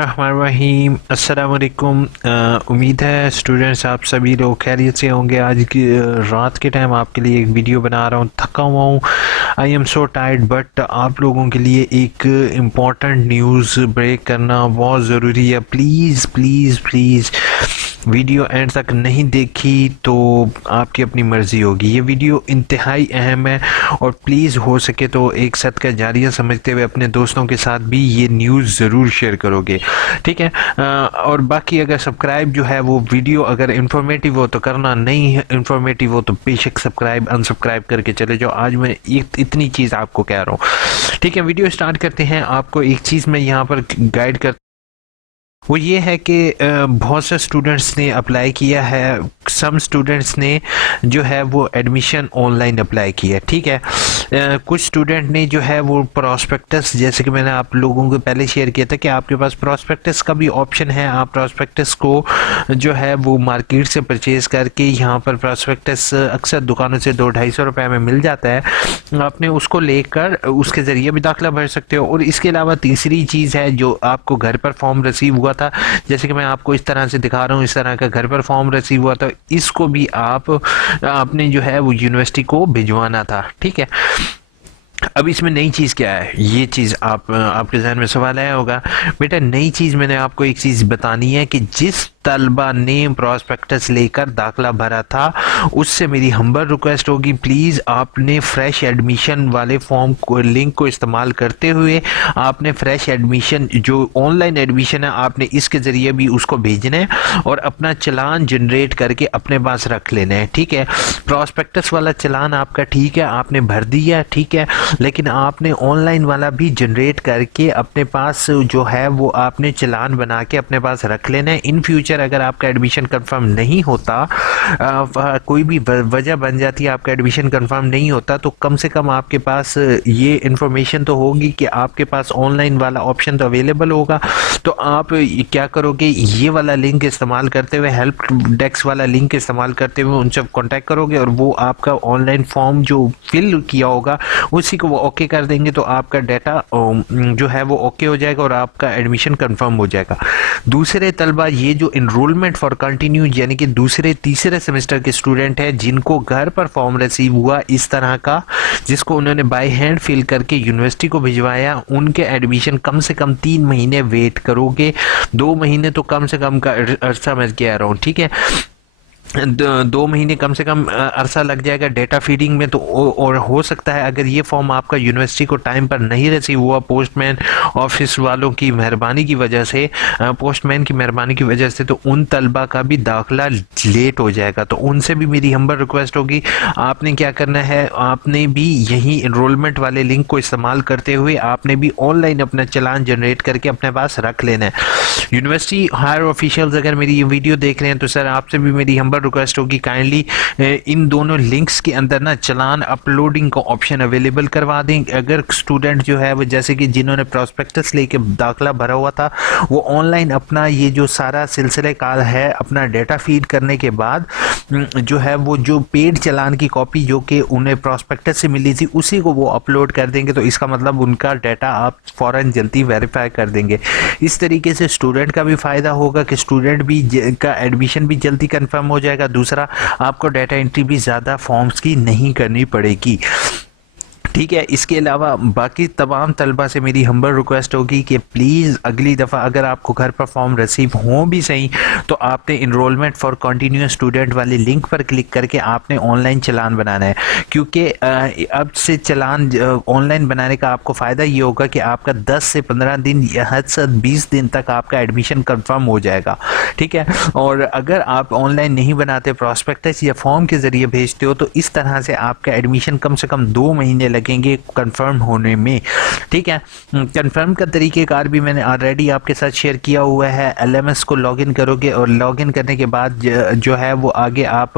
बिस्मिल्लाहिर्रहमानिर्रहीम। अस्सलाम वालेकुम। उम्मीद है स्टूडेंट्स आप सभी लोग खैरियत से होंगे। आज की रात के टाइम आपके लिए एक वीडियो बना रहा हूँ। थका हुआ हूँ, I am so tired, but आप लोगों के लिए एक इम्पॉर्टेंट न्यूज़ ब्रेक करना बहुत ज़रूरी है। Please please please video and तक नहीं देखी तो आपकी अपनी मर्ज़ी होगी। ये वीडियो इंतहाई अहम है और प्लीज़ हो सके तो एक सदका जारिया समझते हुए अपने दोस्तों के साथ भी ये न्यूज़ ज़रूर शेयर करोगे, ठीक है। और बाकी अगर सब्सक्राइब जो है वो वीडियो अगर इन्फॉर्मेटिव हो तो करना, नहीं है इन्फॉर्मेटिव हो तो बेशक सब्सक्राइब अनसब्सक्राइब करके चले जाओ। आज मैं इतनी चीज़ आपको कह रहा हूँ, ठीक है। वीडियो स्टार्ट करते हैं। आपको एक चीज़ मैं यहाँ पर गाइड कर वो ये है कि बहुत से स्टूडेंट्स ने अप्लाई किया है। सम स्टूडेंट्स ने जो है वो एडमिशन ऑनलाइन अप्लाई किया, ठीक है। कुछ स्टूडेंट ने जो है वो प्रॉस्पेक्टस, जैसे कि मैंने आप लोगों को पहले शेयर किया था कि आपके पास प्रॉस्पेक्टस का भी ऑप्शन है। आप प्रॉस्पेक्टस को जो है वो मार्केट से परचेज़ करके, यहाँ पर प्रॉस्पेक्टस अक्सर दुकानों से 200-250 रुपये में मिल जाता है। आपने उसको लेकर उसके ज़रिए भी दाखिला भर सकते हो। और इसके अलावा तीसरी चीज़ है, जो आपको घर पर फॉर्म रिसीव हुआ था, जैसे कि मैं आपको इस तरह से दिखा रहा हूँ, इस तरह का घर पर फॉर्म रिसीव हुआ था। इसको भी आपने जो है वो यूनिवर्सिटी को भिजवाना था, ठीक है। अब इसमें नई चीज़ क्या है, ये चीज़ आपके जहन में सवाल आया होगा। बेटा नई चीज़ मैंने आपको एक चीज़ बतानी है कि जिस तलबा ने प्रॉस्पेक्टस लेकर दाखिला भरा था उससे मेरी हम्बल रिक्वेस्ट होगी, प्लीज़ आपने फ्रेश एडमिशन वाले फॉर्म को, लिंक को इस्तेमाल करते हुए आपने फ्रेश एडमिशन जो ऑनलाइन एडमिशन है आपने इसके ज़रिए भी उसको भेजना है और अपना चलान जनरेट करके अपने पास रख लेना है, ठीक है। प्रॉस्पेक्टस वाला चलान आपका ठीक है, आपने भर दिया, ठीक है, लेकिन आपने ऑनलाइन वाला भी जनरेट करके अपने पास जो है वो आपने चलान बना के अपने पास रख लेना है। इन फ्यूचर अगर आपका एडमिशन कंफर्म नहीं होता, कोई भी वजह बन जाती है, आपका एडमिशन कंफर्म नहीं होता, तो कम से कम आपके पास ये इन्फॉर्मेशन तो होगी कि आपके पास ऑनलाइन वाला ऑप्शन तो अवेलेबल होगा। तो आप क्या करोगे, ये वाला लिंक इस्तेमाल करते हुए, हेल्प डेस्क वाला लिंक इस्तेमाल करते हुए उनसे कॉन्टैक्ट करोगे और वो आपका ऑनलाइन फॉर्म जो फिल किया होगा उसी को वो ओके कर देंगे, तो आपका डाटा जो है वो ओके हो जाएगा और आपका एडमिशन कंफर्म हो जाएगा। दूसरे तलबा, ये जो इनरोलमेंट फॉर कंटिन्यू यानी कि दूसरे तीसरे सेमेस्टर के स्टूडेंट हैं जिनको घर पर फॉर्म रिसीव हुआ इस तरह का, जिसको उन्होंने बाय हैंड फिल करके यूनिवर्सिटी को भिजवाया, उनके एडमिशन कम से कम 3 महीने वेट करोगे। 2 महीने तो कम से कम का अरसा मैं कह रहा हूँ, ठीक है। 2 महीने कम से कम अरसा लग जाएगा डेटा फीडिंग में। तो और हो सकता है अगर ये फॉर्म आपका यूनिवर्सिटी को टाइम पर नहीं रिसीव हुआ, पोस्टमैन ऑफिस वालों की मेहरबानी की वजह से, पोस्टमैन की मेहरबानी की वजह से, तो उन तलबा का भी दाखिला लेट हो जाएगा। तो उनसे भी मेरी हम्बल रिक्वेस्ट होगी, आपने क्या करना है, आपने भी यही इनरोलमेंट वाले लिंक को इस्तेमाल करते हुए आपने भी ऑनलाइन अपना चलान जनरेट करके अपने पास रख लेना है। यूनिवर्सिटी हायर ऑफिशियल्स अगर मेरी ये वीडियो देख रहे हैं तो सर आपसे भी मेरी हम्बल रिक्वेस्ट होगी, काइंडली इन दोनों लिंक्स के अंदर ना चलान अपलोडिंग का ऑप्शन अवेलेबल करवा दें। अगर स्टूडेंट जो है वो, जैसे कि जिन्होंने प्रॉस्पेक्टस लेके दाखिला भरा हुआ था, वो ऑनलाइन अपना ये जो सारा सिलसिले कार है अपना डेटा फीड करने के बाद जो है वो जो पेड चलान की कॉपी जो कि उन्हें प्रॉस्पेक्टस से मिली थी उसी को वो अपलोड कर देंगे, तो इसका मतलब उनका डाटा आप फ़ौरन जल्दी वेरीफाई कर देंगे। इस तरीके से स्टूडेंट का भी फ़ायदा होगा कि स्टूडेंट भी का एडमिशन भी जल्दी कंफर्म हो जाएगा। दूसरा, आपको डाटा एंट्री भी ज़्यादा फॉर्म्स की नहीं करनी पड़ेगी, ठीक है। इसके अलावा बाकी तमाम तलबा से मेरी हम्बल रिक्वेस्ट होगी कि प्लीज़ अगली दफ़ा अगर आपको घर पर फॉर्म रिसीव हो भी सही तो आपने इनरोलमेंट फॉर कंटिन्यूअस स्टूडेंट वाले लिंक पर क्लिक करके आपने ऑनलाइन चलान बनाना है, क्योंकि अब से चलान ऑनलाइन बनाने का आपको फ़ायदा ये होगा कि आपका 10 से 15 दिन या हद से 20 दिन तक आपका एडमिशन कन्फर्म हो जाएगा, ठीक है। और अगर आप ऑनलाइन नहीं बनाते, प्रॉस्पेक्टस या फॉर्म के ज़रिए भेजते हो, तो इस तरह से आपका एडमिशन कम से कम 2 महीने लगेंगे कंफर्म होने में, ठीक है। कंफर्म का तरीक़ेकार भी मैंने ऑलरेडी आपके साथ शेयर किया हुआ है। LMS को लॉगिन करोगे और लॉगिन करने के बाद जो है वो आगे आप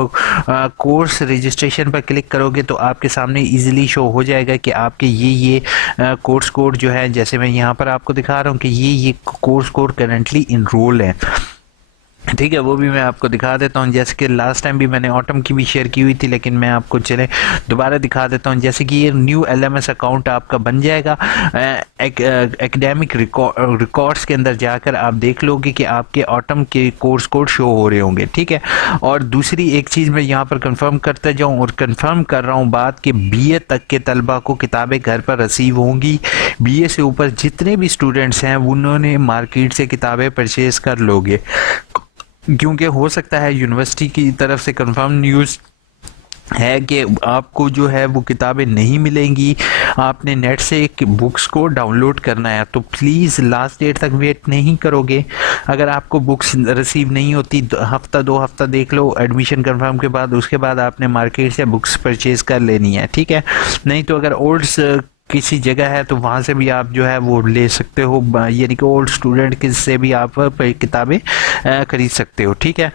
कोर्स रजिस्ट्रेशन पर क्लिक करोगे तो आपके सामने इजीली शो हो जाएगा कि आपके ये कोर्स कोड जो है, जैसे मैं यहाँ पर आपको दिखा रहा हूँ कि ये कोर्स कोड करंटली इनरोल है। ठीक है, वो भी मैं आपको दिखा देता हूँ। जैसे कि लास्ट टाइम भी मैंने ऑटम की भी शेयर की हुई थी, लेकिन मैं आपको चले दोबारा दिखा देता हूँ। जैसे कि ये न्यू एलएमएस अकाउंट आपका बन जाएगा। एकेडमिक रिकॉर्ड्स के अंदर जाकर आप देख लोगे कि आपके ऑटम के कोर्स कोड शो हो रहे होंगे। ठीक है, और दूसरी एक चीज़ मैं यहाँ पर कंफर्म करता जाऊँ और कंफर्म कर रहा हूँ बात कि बीए तक के तलबा को किताबें घर पर रिसीव होंगी। बीए से ऊपर जितने भी स्टूडेंट्स हैं उन्होंने मार्केट से किताबें परचेज कर लोगे, क्योंकि हो सकता है यूनिवर्सिटी की तरफ से कंफर्म न्यूज़ है कि आपको जो है वो किताबें नहीं मिलेंगी, आपने नेट से एक बुक्स को डाउनलोड करना है। तो प्लीज़ लास्ट डेट तक वेट नहीं करोगे। अगर आपको बुक्स रिसीव नहीं होती, हफ्ता 2 हफ्ता देख लो एडमिशन कंफर्म के बाद, उसके बाद आपने मार्केट से बुक्स परचेज कर लेनी है। ठीक है, नहीं तो अगर ओल्ड किसी जगह है तो वहाँ से भी आप जो है वो ले सकते हो, यानी कि ओल्ड स्टूडेंट किससे भी आप किताबें खरीद सकते हो। ठीक है,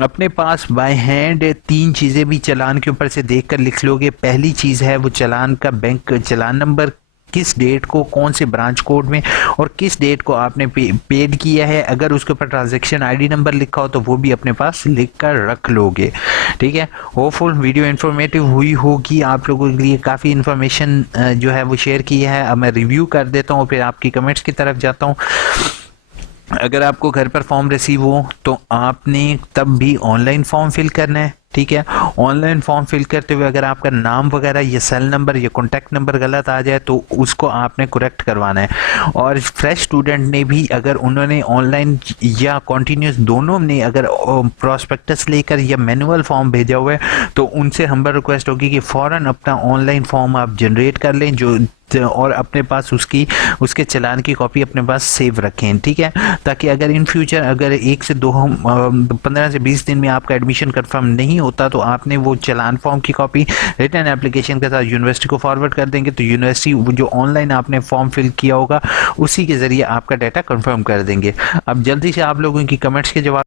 अपने पास बाय हैंड 3 चीज़ें भी चालान के ऊपर से देख कर लिख लोगे। पहली चीज़ है वो चालान का बैंक चालान नंबर, किस डेट को, कौन से ब्रांच कोड में और किस डेट को आपने पेड किया है। अगर उसके ऊपर ट्रांजैक्शन आईडी नंबर लिखा हो तो वो भी अपने पास लिख कर रख लोगे। ठीक है, होपफुल वीडियो इन्फॉर्मेटिव हुई होगी, आप लोगों के लिए काफ़ी इन्फॉर्मेशन जो है वो शेयर की है। अब मैं रिव्यू कर देता हूँ, फिर आपकी कमेंट्स की तरफ जाता हूँ। अगर आपको घर पर फॉर्म रिसीव हो तो आपने तब भी ऑनलाइन फॉर्म फिल करना है। ठीक है, ऑनलाइन फॉर्म फिल करते हुए अगर आपका नाम वगैरह या सेल नंबर या कॉन्टैक्ट नंबर गलत आ जाए तो उसको आपने करेक्ट करवाना है। और फ्रेश स्टूडेंट ने भी अगर उन्होंने ऑनलाइन या कॉन्टीन्यूस दोनों ने अगर प्रोस्पेक्टस लेकर या मैनुअल फॉर्म भेजा हुआ है तो उनसे हम्बल रिक्वेस्ट होगी कि फ़ौरन अपना ऑनलाइन फॉर्म आप जनरेट कर लें जो और अपने पास उसके चालान की कॉपी अपने पास सेव रखें। ठीक है, ताकि अगर इन फ्यूचर अगर 1 से 2 15 से 20 दिन में आपका एडमिशन कंफर्म नहीं होता तो आपने वो चालान फॉर्म की कॉपी रिटर्न एप्लीकेशन के साथ यूनिवर्सिटी को फॉरवर्ड कर देंगे, तो यूनिवर्सिटी जो ऑनलाइन आपने फॉर्म फिल किया होगा उसी के ज़रिए आपका डाटा कंफर्म कर देंगे। अब जल्दी से आप लोगों की कमेंट्स के जवाब